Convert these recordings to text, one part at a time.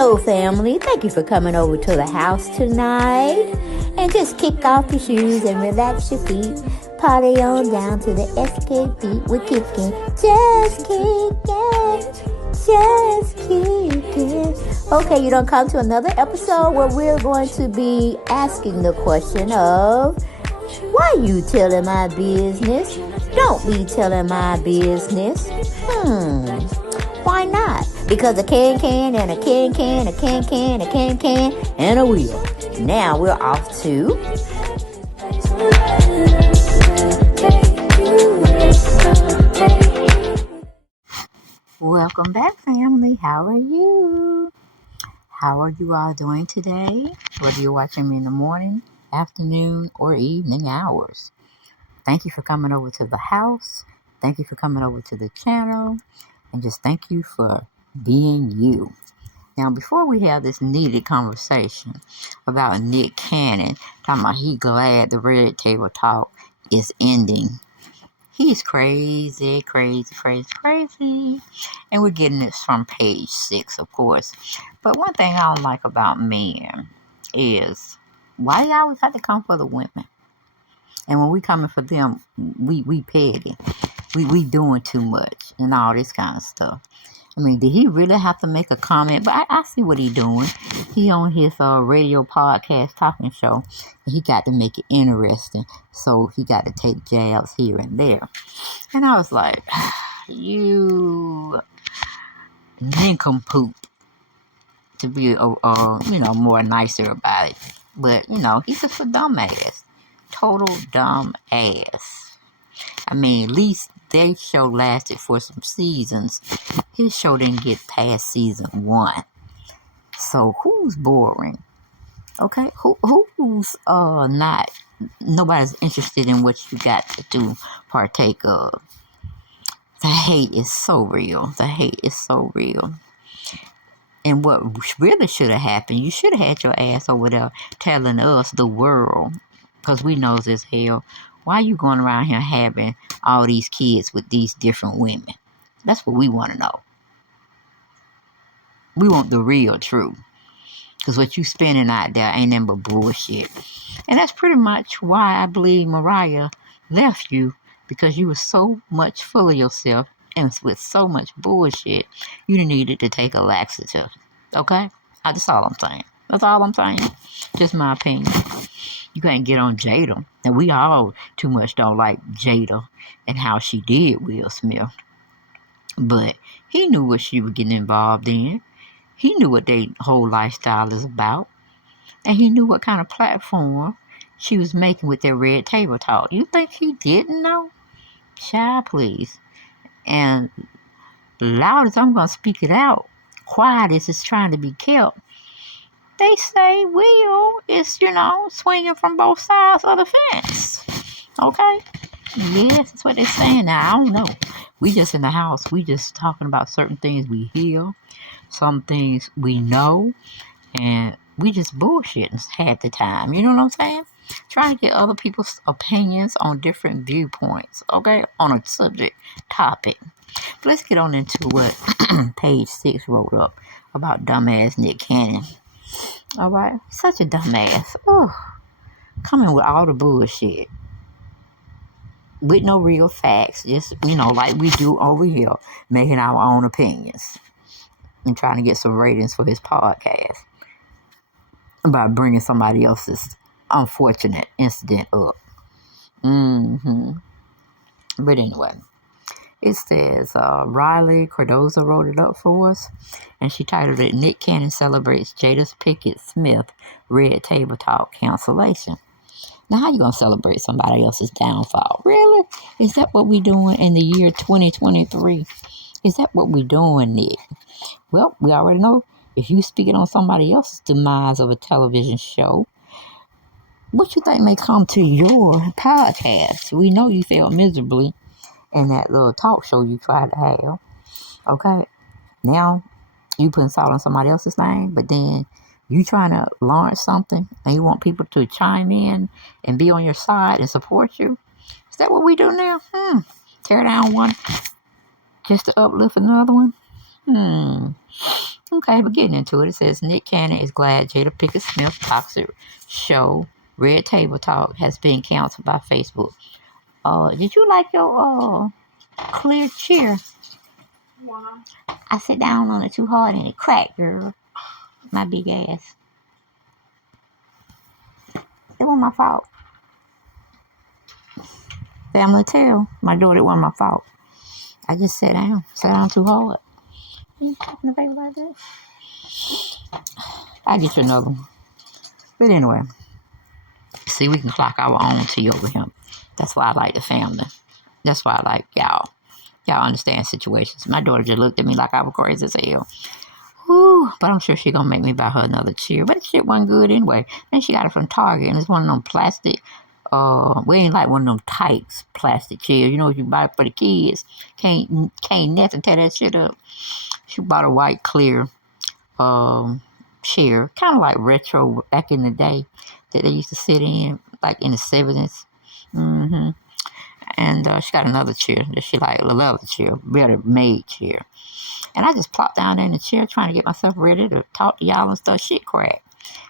Hello, family. Thank you for coming over to the house tonight. And just kick off your shoes and relax your feet. Party on down to the SK beat. We're kicking. Just kicking. Just kicking. Okay, you don't come to another episode where we're going to be asking the question of, why you telling my business? Don't be telling my business. Why not? Because a can and a can, a can, and a wheel. Now we're off to... Welcome back, family. How are you? How are you all doing today? Whether you're watching me in the morning, afternoon, or evening hours. Thank you for coming over to the house. Thank you for coming over to the channel. And just thank you for being you. Now, before we have this needed conversation about Nick Cannon, talking about he glad the Red Table Talk is ending. He's crazy. And we're getting this from page 6, of course. But one thing I don't like about men is why they always have to come for the women. And when we coming for them, we petty. We doing too much and all this kind of stuff. I mean, did he really have to make a comment? But I see what he doing. He on his radio podcast talking show. And he got to make it interesting. So he got to take jabs here and there. And I was like, you nincompoop, to be more nicer about it. But, he's just a dumbass. Total dumb ass. I mean, at least their show lasted for some seasons. His show didn't get past season 1. So who's boring? Okay, who's not? Nobody's interested in what you got to partake of. The hate is so real. And what really should have happened, you should have had your ass over there telling us, the world, because we knows as hell, why you going around here having all these kids with these different women? That's what we want to know. We want the real truth. Because what you spending out there ain't nothing but bullshit. And that's pretty much why I believe Mariah left you. Because you were so much full of yourself and with so much bullshit, you needed to take a laxative. Okay? That's all I'm saying. Just my opinion. You can't get on Jada. And we all too much don't like Jada and how she did Will Smith. But he knew what she was getting involved in. He knew what their whole lifestyle is about. And he knew what kind of platform she was making with their Red Table Talk. You think he didn't know? Child, please. And loud as I'm going to speak it out, quiet as it's trying to be kept, they say Will is, swinging from both sides of the fence. Okay? Yes, that's what they're saying. Now, I don't know. We just in the house. We just talking about certain things we hear, some things we know, and we just bullshitting half the time. You know what I'm saying? Trying to get other people's opinions on different viewpoints, okay, on a subject topic. But let's get on into what page 6 wrote up about dumbass Nick Cannon. All right, such a dumbass. Oh, coming with all the bullshit with no real facts, just like we do over here, making our own opinions and trying to get some ratings for his podcast by bringing somebody else's unfortunate incident up. But anyway, it says Riley Cardoza wrote it up for us, and she titled it Nick Cannon Celebrates Jada Pinkett Smith Red Table Talk Cancellation. Now, how you going to celebrate somebody else's downfall? Really? Is that what we doing in the year 2023? Is that what we doing, Nick? Well, we already know if you speaking on somebody else's demise of a television show, what you think may come to your podcast? We know you failed miserably in that little talk show you tried to have. Okay? Now, you putting salt on somebody else's name, but then you trying to launch something and you want people to chime in and be on your side and support you? Is that what we do now? Tear down one just to uplift another one? Okay, but getting into it, it says Nick Cannon is glad Jada Pinkett Smith's toxic show Red Table Talk has been canceled by Facebook. Did you like your clear chair? Why? I sit down on it too hard and it cracked, girl. My big ass. It wasn't my fault. Family tell my daughter it wasn't my fault. I just sat down too hard. You talking to baby like that? I'll get you another one. But anyway, see, we can clock our own tea over here. That's why I like the family. That's why I like y'all. Y'all understand situations. My daughter just looked at me like I was crazy as hell. Whew, but I'm sure she gonna make me buy her another chair. But the shit wasn't good anyway. Then she got it from Target, and it's one of them plastic. We ain't like one of them tight plastic chairs. You know what you buy for the kids? Can't nothing tear that shit up. She bought a white clear chair, kind of like retro back in the day that they used to sit in, like in the 70s. And she got another chair that she like, a leather chair, better made chair. And I just plopped down there in the chair trying to get myself ready to talk to y'all and stuff. Shit cracked.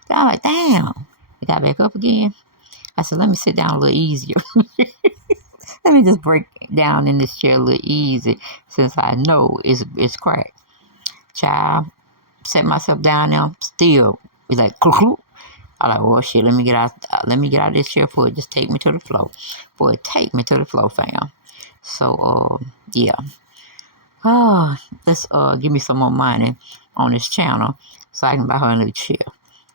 Then I'm like, damn. I got back up again. I said, let me sit down a little easier. Let me just break down in this chair a little easy since I know it's cracked. Child, set myself down now, still. It's like, clunk. I'm like, oh shit, let me get out of this chair for it. Just take me to the floor. Boy, take me to the floor, fam. So, yeah. Let's give me some more money on this channel so I can buy her a new chair.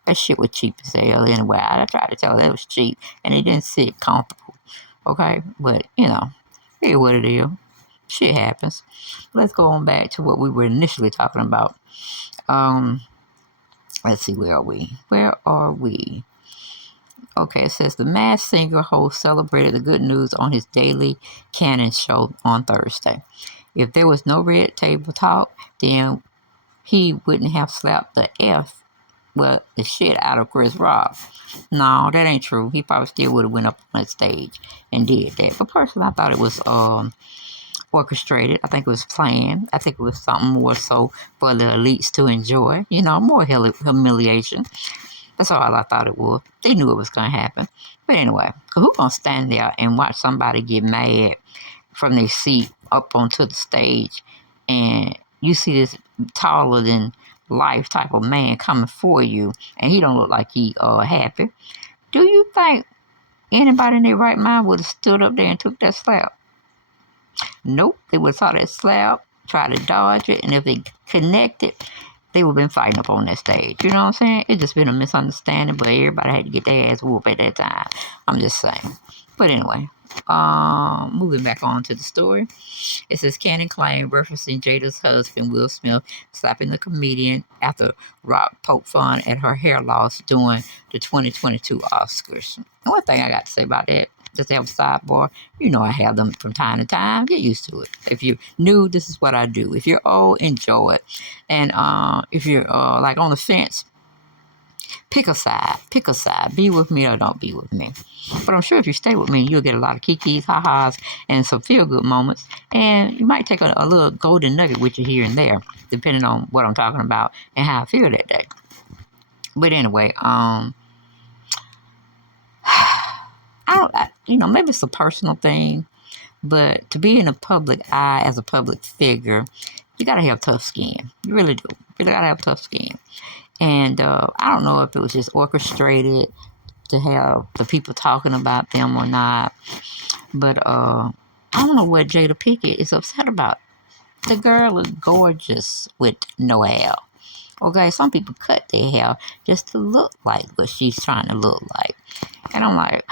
That shit was cheap as hell anyway. I tried to tell her that was cheap and it didn't sit comfortable. Okay? But, you know, it is what it is. Shit happens. Let's go on back to what we were initially talking about. Let's see, where are we? Okay, it says the Masked Singer host celebrated the good news on his daily Cannon show on Thursday. If there was no Red Table Talk, then he wouldn't have slapped the shit out of Chris Rock. No, that ain't true. He probably still would have went up on that stage and did that. But personally, I thought it was orchestrated. I think it was planned. I think it was something more so for the elites to enjoy. You know, more humiliation. That's all I thought it was. They knew it was going to happen. But anyway, who going to stand there and watch somebody get mad from their seat up onto the stage and you see this taller than life type of man coming for you and he don't look like he happy? Do you think anybody in their right mind would have stood up there and took that slap? Nope. They would have saw that slap, tried to dodge it, and if they connected, they would have been fighting up on that stage. You know what I'm saying? It's just been a misunderstanding, but everybody had to get their ass whooped at that time. I'm just saying. But anyway, moving back on to the story. It says Cannon claimed referencing Jada's husband, Will Smith, slapping the comedian after Rock poked fun at her hair loss during the 2022 Oscars. And one thing I got to say about that, just to have a sidebar, you know I have them from time to time. Get used to it. If you're new, this is what I do. If you're old, enjoy it. And if you're like on the fence, pick a side. Pick a side. Be with me or don't be with me. But I'm sure if you stay with me, you'll get a lot of kikis, ha-has, and some feel-good moments. And you might take a little golden nugget with you here and there, depending on what I'm talking about and how I feel that day. But anyway, maybe it's a personal thing, but to be in the public eye as a public figure, you gotta have tough skin. You really do. You really gotta have tough skin. And I don't know if it was just orchestrated to have the people talking about them or not, but I don't know what Jada Pinkett is upset about. The girl is gorgeous with no hair. Okay, some people cut their hair just to look like what she's trying to look like. And I'm like,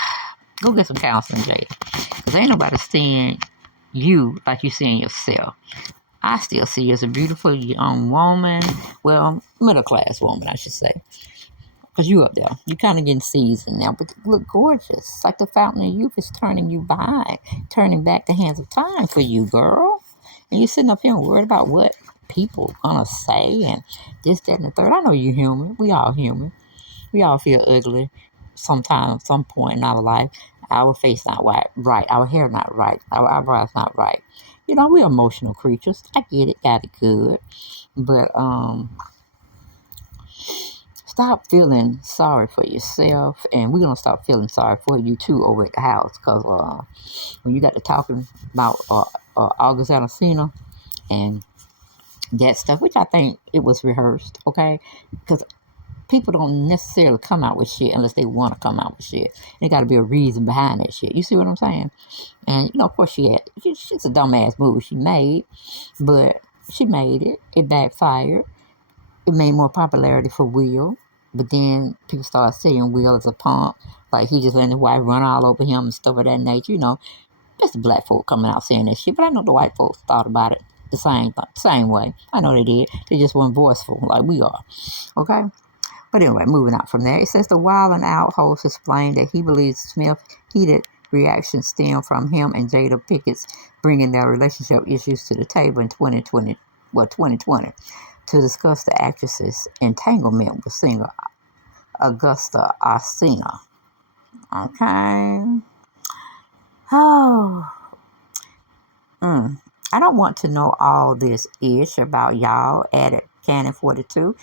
go get some counseling, Jada. Because ain't nobody seeing you like you seeing yourself. I still see you as a beautiful young woman. Well, middle-class woman, I should say. Because you up there. You kind of getting seasoned now. But you look gorgeous. It's like the fountain of youth is turning you by. Turning back the hands of time for you, girl. And you're sitting up here and worried about what people gonna say and this, that, and the third. I know you're human. We all human. We all feel ugly sometime, some point in our life. Our face not right. Our hair not right. Our eyebrows not right. You know, we're emotional creatures. I get it, got it good. But stop feeling sorry for yourself, and we're gonna stop feeling sorry for you too over at the house. Cause when you got to talking about August Alsina and that stuff, which I think it was rehearsed, okay? Because people don't necessarily come out with shit unless they want to come out with shit. There got to be a reason behind that shit. You see what I'm saying? And you know, of course, she's a dumbass move she made, but she made it. It backfired. It made more popularity for Will, but then people started saying Will is a punk, like he just letting his wife run all over him and stuff of that nature. You know, just the black folk coming out saying that shit. But I know the white folks thought about it the same way. I know they did. They just weren't voiceful like we are. Okay. But anyway, moving out from there, it says the Wild and Out host explained that he believes Smith's heated reaction stemmed from him and Jada Pickett's bringing their relationship issues to the table in 2020, to discuss the actress's entanglement with singer Augusta Alsina. Okay. Oh. I don't want to know all this ish about y'all, added Cannon 42.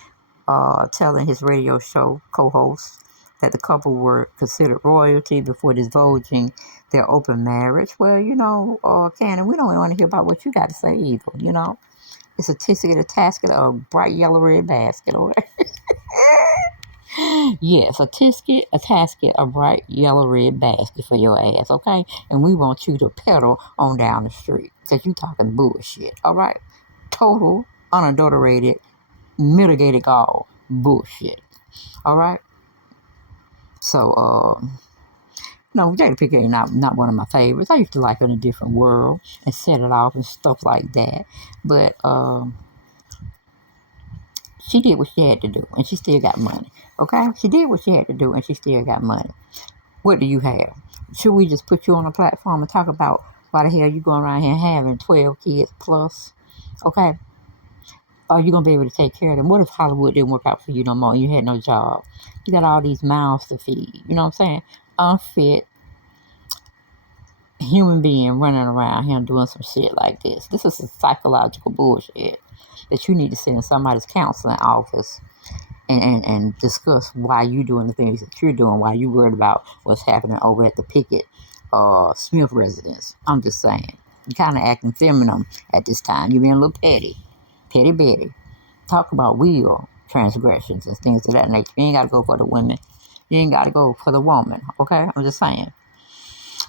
Telling his radio show co-host that the couple were considered royalty before divulging their open marriage. Well, you know, Cannon, we don't want to hear about what you got to say either, you know. It's a tisket, a tasket, a bright yellow red basket, okay? Yes, a tisket, a tasket, a bright yellow red basket for your ass, okay? And we want you to pedal on down the street because you talking bullshit, all right? Total, unadulterated, mitigated all bullshit. All right. So, no, Jada Pinkett is not one of my favorites. I used to like her in a different world and set it off and stuff like that. But she did what she had to do, and she still got money. Okay, she did what she had to do, and she still got money. What do you have? Should we just put you on a platform and talk about why the hell you going around here having 12 kids plus? Okay. Are you gonna be able to take care of them? What if Hollywood didn't work out for you no more and you had no job? You got all these mouths to feed. You know what I'm saying? Unfit human being running around here doing some shit like this. This is a psychological bullshit that you need to sit in somebody's counseling office and discuss why you doing the things that you're doing, why you worried about what's happening over at the Pinkett Smith residence. I'm just saying. You're kind of acting feminine at this time. You're being a little petty. Petty Betty. Talk about will transgressions and things of that nature. You ain't got to go for the women. You ain't got to go for the woman. Okay? I'm just saying.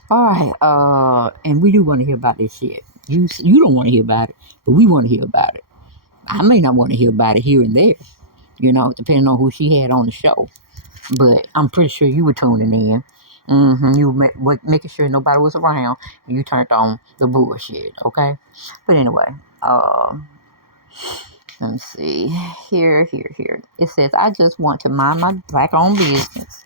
All right. And we do want to hear about this shit. You don't want to hear about it, but we want to hear about it. I may not want to hear about it here and there, you know, depending on who she had on the show. But I'm pretty sure you were tuning in. You were making sure nobody was around, and you turned on the bullshit. Okay? But anyway, let me see. Here. It says, I just want to mind my black-owned business.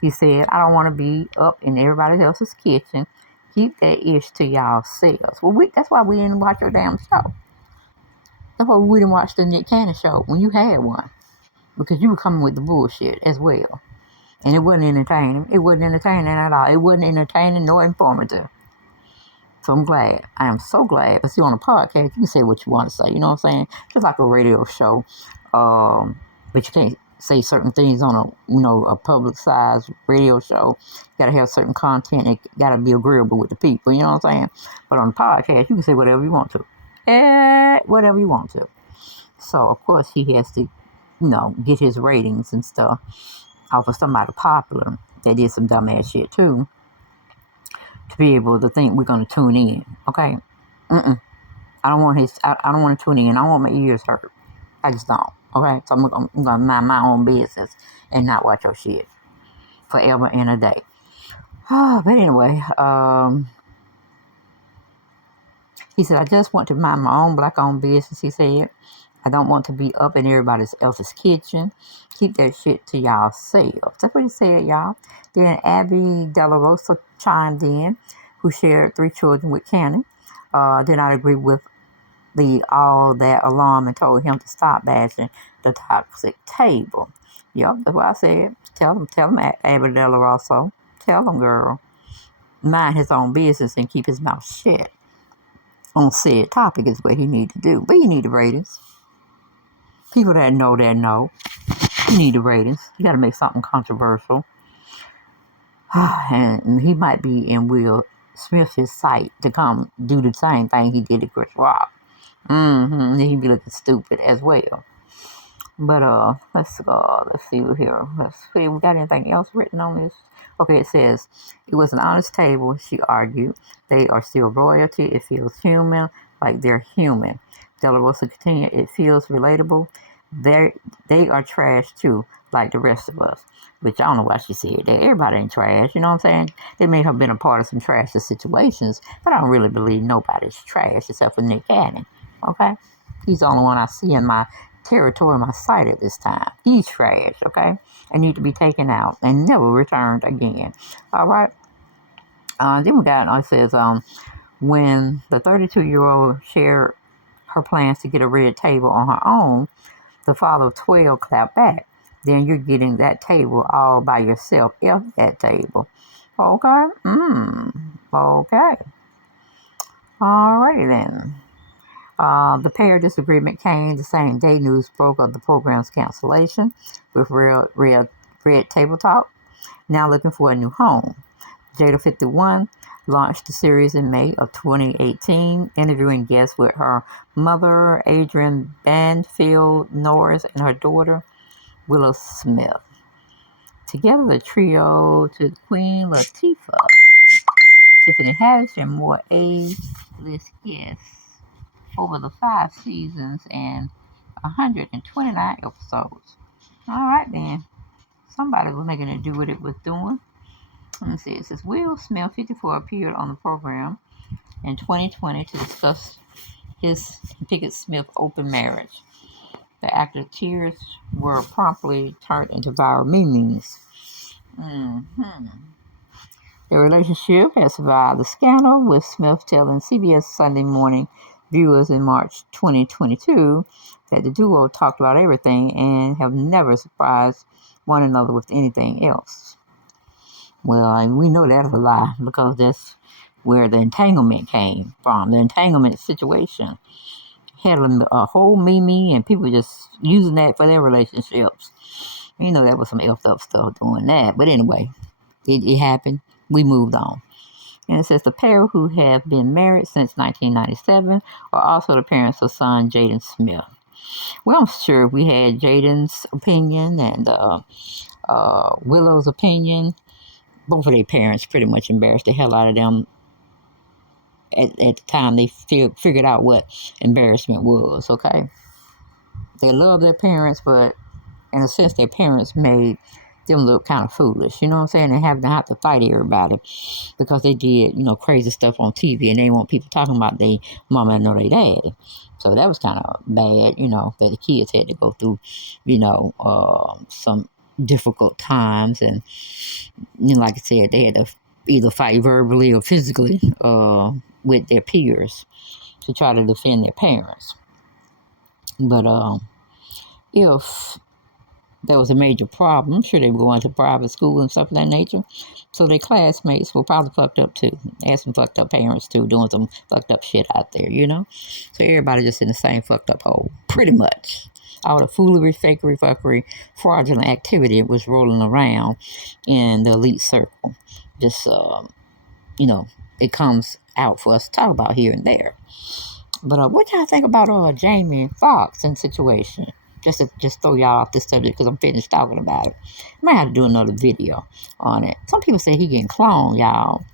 He said, I don't want to be up in everybody else's kitchen. Keep that ish to y'all selves. Well, that's why we didn't watch your damn show. That's why we didn't watch the Nick Cannon show when you had one. Because you were coming with the bullshit as well. And it wasn't entertaining. It wasn't entertaining at all. It wasn't entertaining nor informative. So I'm glad. I am so glad. But see, on a podcast, you can say what you want to say. You know what I'm saying? Just like a radio show. But you can't say certain things on a public-sized radio show. You got to have certain content. It got to be agreeable with the people. You know what I'm saying? But on a podcast, you can say whatever you want to. Whatever you want to. So, of course, he has to, get his ratings and stuff off of somebody popular that did some dumbass shit, too, to be able to think we're going to tune in, okay? I don't want I don't want to tune in. I don't want my ears hurt. I just don't, okay? So I'm going to mind my own business and not watch your shit forever and a day. But anyway, he said, I just want to mind my own black-owned business, he said. I don't want to be up in everybody else's kitchen. Keep that shit to y'all selves. That's what he said, y'all. Then Abby De La Rosa chimed in, who shared 3 children with Cannon. Did not agree with all that alarm and told him to stop bashing the toxic table. Yep, that's what I said. Tell him, Abby De La Rosa. Tell him, girl. Mind his own business and keep his mouth shut. on said topic is what he need to do. But you need the ratings. People that know. You need the ratings. You got to make something controversial. And he might be in Will Smith's sight to come do the same thing he did to Chris Rock. Then he'd be looking stupid as well. But let's see here. Let's see. We got anything else written on this? Okay, it says it was an honest table. She argued they are still royalty. It feels human, like they're human. Della Rosa continued. It feels relatable. They are trash too, like the rest of us. Which I don't know why she said that. Everybody ain't trash. You know what I'm saying? They may have been a part of some trashy situations, but I don't really believe nobody's trash except for Nick Cannon. Okay, he's the only one I see in my territory, my sight at this time. He's trash, okay? And need to be taken out and never returned again. All right. Then we got, it says, when the 32-year-old shared her plans to get a red table on her own, the father of 12 clapped back. Then you're getting that table all by yourself. F that table. Okay. Okay. Alrighty then. The pair disagreement came the same day news broke of the program's cancellation, with Red Table Talk now looking for a new home. Jada 51 launched the series in May of 2018, interviewing guests with her mother, Adrienne Banfield Norris, and her daughter, Willow Smith. Together, the trio to Queen Latifah, Tiffany Haddish, and more A-list guests over the 5 seasons and 129 episodes. All right, then. Somebody was making it do what it was doing. Let me see. It says Will Smith, 54, appeared on the program in 2020 to discuss his and Pinkett Smith open marriage. The actor's tears were promptly turned into viral memes. Their relationship has survived the scandal, with Smith telling CBS Sunday Morning viewers in March 2022 that the duo talked about everything and have never surprised one another with anything else. Well, we know that's a lie, because that's where the entanglement came from. The entanglement situation had a whole meme and people just using that for their relationships. You know, that was some effed up stuff doing that. But anyway, it happened. We moved on. And it says the pair, who have been married since 1997, are also the parents of son Jaden Smith. Well, I'm sure if we had Jaden's opinion and Willow's opinion, both of their parents pretty much embarrassed the hell out of them at the time they figured out what embarrassment was, okay? They love their parents, but in a sense, their parents made them look kind of foolish, you know what I'm saying? They have to fight everybody because they did, crazy stuff on TV, and they want people talking about their mama and their daddy. So that was kind of bad, that the kids had to go through, some difficult times. And, like I said, they had to either fight verbally or physically with their peers to try to defend their parents. But if there was a major problem, I'm sure they were going to private school and stuff of that nature, so their classmates were probably fucked up too. They had some fucked up parents too, doing some fucked up shit out there, So everybody just in the same fucked up hole, pretty much. All the foolery, fakery, fuckery, fraudulent activity was rolling around in the elite circle. Just, it comes out for us to talk about here and there. But what y'all think about Jamie Foxx and situation? Just throw y'all off this subject because I'm finished talking about it. I might have to do another video on it. Some people say he getting cloned, y'all.